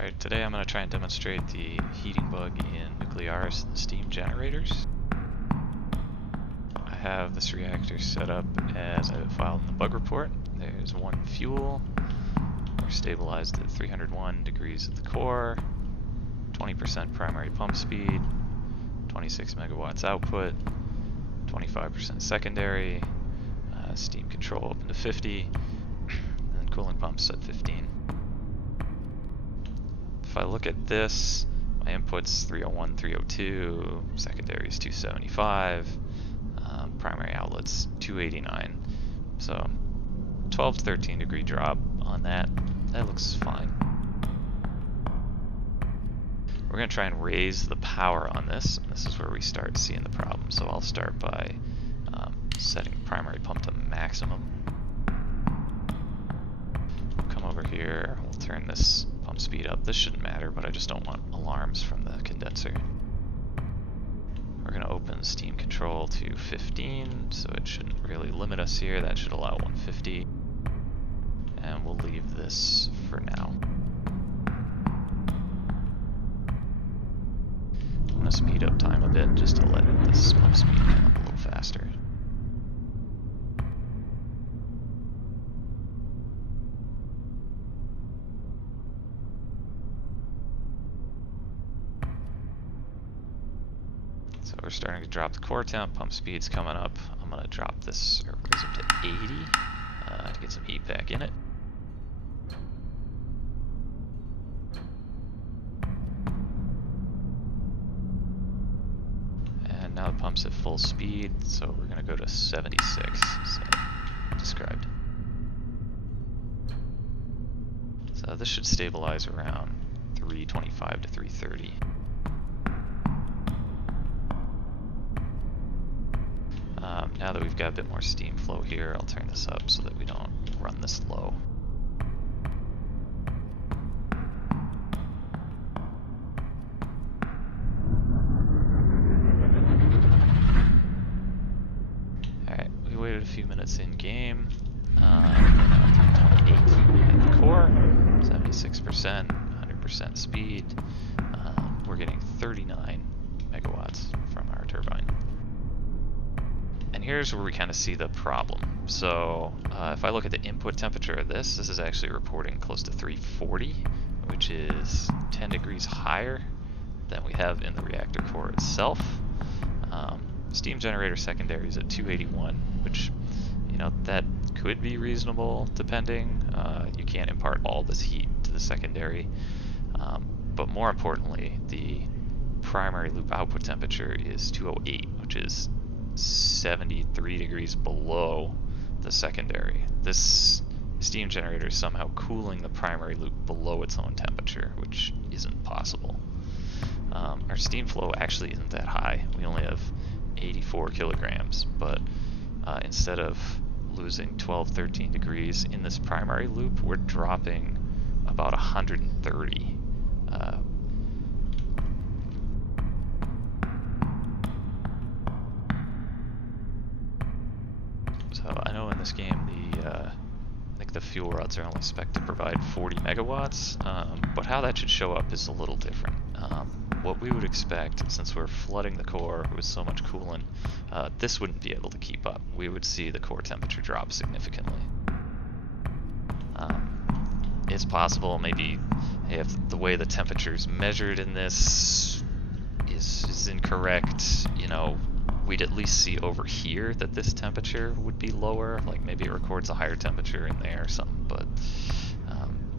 Alright, today I'm going to try and demonstrate the heating bug in nuclear steam generators. I have this reactor set up as I have filed in the bug report. There's one fuel. We're stabilized at 301 degrees at the core, 20% primary pump speed, 26 megawatts output, 25% secondary, steam control up into 50, and then cooling pumps at 15. If I look at this, my input's 301, 302, secondary is 275, primary outlet's 289. So 12 to 13 degree drop on that. That looks fine. We're going to try and raise the power on this, and this is where we start seeing the problem. So I'll start by setting primary pump to maximum. Come over here, we'll turn this pump speed up. This shouldn't matter, but I just don't want alarms from the condenser. We're going to open steam control to 15, so it shouldn't really limit us here. That should allow 150. And we'll leave this for now. I'm going to speed up time a bit just to let this pump speed come up a little faster. So we're starting to drop the core temp, pump speed's coming up. I'm going to drop this, or raise it to 80 to get some heat back in it. And now the pump's at full speed, so we're going to go to 76, so described. So this should stabilize around 325 to 330. Now that we've got a bit more steam flow here, I'll turn this up so that we don't run this low. Alright, we waited a few minutes in game. 28 at the core, 76%, 100% speed. We're getting 39 megawatts from our turbine. And here's where we kind of see the problem. So if I look at the input temperature of this is actually reporting close to 340, which is 10 degrees higher than we have in the reactor core itself. Steam generator secondary is at 281, which, you know, that could be reasonable depending. You can't impart all this heat to the secondary. But more importantly, the primary loop output temperature is 208, which is 73 degrees below the secondary. This steam generator is somehow cooling the primary loop below its own temperature, which isn't possible. Our steam flow actually isn't that high. We only have 84 kilograms, but instead of losing 12-13 degrees in this primary loop, we're dropping about 130. So I know in this game I think the fuel rods are only spec'd to provide 40 megawatts, but how that should show up is a little different. What we would expect, since we're flooding the core with so much coolant, this wouldn't be able to keep up. We would see the core temperature drop significantly. It's possible maybe if the way the temperature is measured in this is incorrect, you know, we'd at least see over here that this temperature would be lower, like maybe it records a higher temperature in there or something, but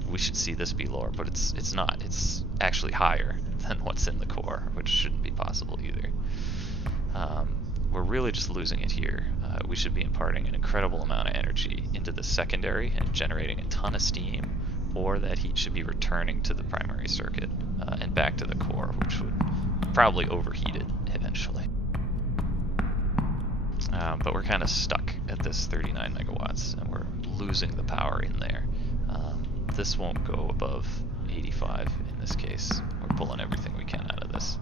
we should see this be lower, but it's not. It's actually higher than what's in the core, which shouldn't be possible either. We're really just losing it here. We should be imparting an incredible amount of energy into the secondary and generating a ton of steam, or that heat should be returning to the primary circuit and back to the core, which would probably overheat it eventually. But we're kind of stuck at this 39 megawatts, and we're losing the power in there. This won't go above 85 in this case. We're pulling everything we can out of this.